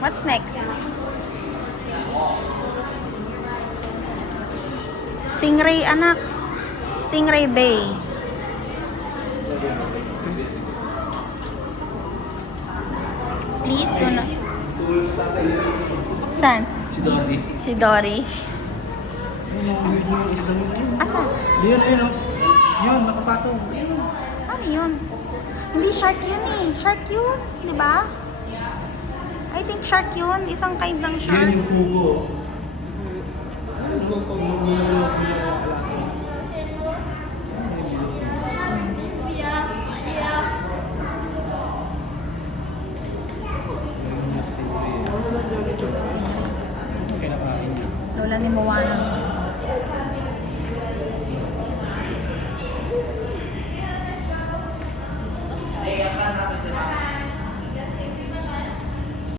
What's next? Stingray, anak. Stingray Bay. Please, do not. Saan? Si Dory. Si Dory. Ayun, Asan? ayun, ayun, oh. Yun, nakapatong. Ano yun? Hindi shark yun eh. Shark yun, di ba? I think shark yun. Isang kind ng Yun shark. yung kubo. Lola ni Moana.